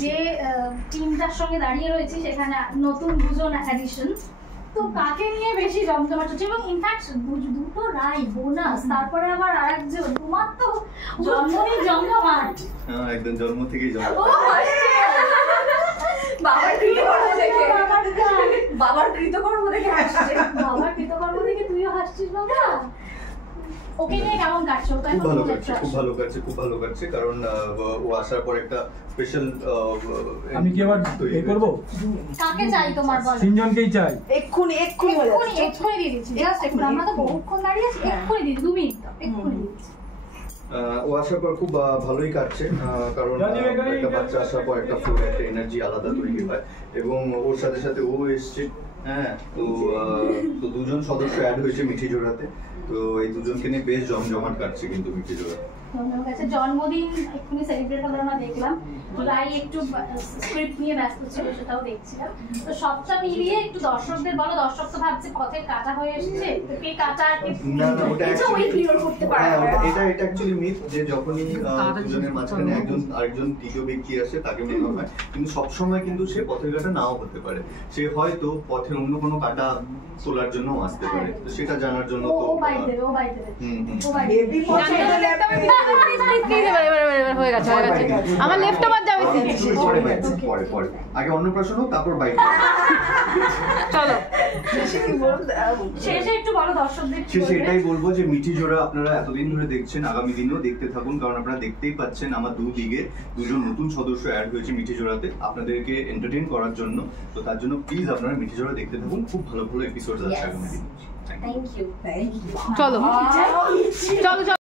যে টিমটার সঙ্গে দাঁড়িয়ে রয়েছি সেখানে নতুন দুজন অ্যাডিশন, তো কাকে নিয়ে বেশি জমজমাট হচ্ছে? এবং ইনফ্যাক্ট দুটো রাই বোনাস, তারপরে আবার আরেকজন, তোমার তো জন্মদিন জমজমাট। হ্যাঁ একদম জন্ম থেকেই জমজমাট। বাবার কৃতকর্ম দেখে হাসছে। বাবার কৃতকর্ম দেখে তুইও হাসছিস বাবা। ওকে নিয়ে কেমন কাটছে? খুব ভালো কাটছে, খুব ভালো কাটছে, খুব ভালো কাটছে। কারণ ও আসার পর একটা স্পেশাল আমি কি আবার এ করব? কাকে চাই তোমার বল? তিনজনকেই চাই। এক্ষুনি দিয়ে দিচ্ছি, জাস্ট একটু। আমরা তো বহুক্ষণ দাঁড়িয়ে আছি, এক্ষুনি দিয়ে 2 মিনিট এক্ষুনি দিচ্ছি। ও আসার পর খুব ভালোই কাটছে, কারণ একটা বাচ্চা আসার পর একটা ফুল একটা এনার্জি আলাদা তৈরি হয়, এবং ওর সাথে সাথে ও এসছে। হ্যাঁ, তো দুজন সদস্য অ্যাড হয়েছে মিঠি জোড়াতে, তো এই দুজনকে নিয়ে বেশ জমজমাট কাটছে কিন্তু মিঠি জোড়া। জন্মদিন এক্ষুনি সেলিব্রেট হলো, আমরা দেখলাম। রাই একটু স্ক্রিপ্ট নিয়ে ব্যস্ত ছিল, সেটাও দেখছিলাম। তো সবটা মিলিয়ে একটু দর্শকদের বলো, দর্শক তো ভাবছে পথের কাটা হয়ে এসেছে, তো কে কাটা না না, ওটা ক্লিয়ার করতে পারে। এটা অ্যাকচুয়ালি মিথ যে যখনই দুজনের মাঝখানে একজন আরেকজন তৃতীয় ব্যক্তি আসে তাকে মনে হয়, কিন্তু সবসময় কিন্তু সে পথের কাটা নাও হতে পারে। সে হয়তো পথে অন্য কোনো কাটা তোলার জন্য আসতে পারে, তো সেটা জানার জন্য তো হয়ে গেছে আমার লেফট ওভার যাবে। পরে আগে অন্য প্রশ্ন তারপর বাইক। চলো শেষে একটু বলো দর্শকদের। শেষে এটাই বলবো যে মিঠি জোড়া আপনারা এতদিন ধরে দেখছেন, আগামী দিনেও দেখতে থাকুন, কারণ আপনারা দেখতেই পাচ্ছেন আমার দুদিকে দুজন নতুন সদস্য অ্যাড হয়েছে মিঠি জোড়াতে আপনাদেরকে এন্টারটেইন করার জন্য। তো তার জন্য প্লিজ আপনারা মিঠি জোড়া দেখতে থাকুন, খুব ভালো ভালো এপিসোড আছে আগামী দিনে। Thank you. চলো চলো চলো।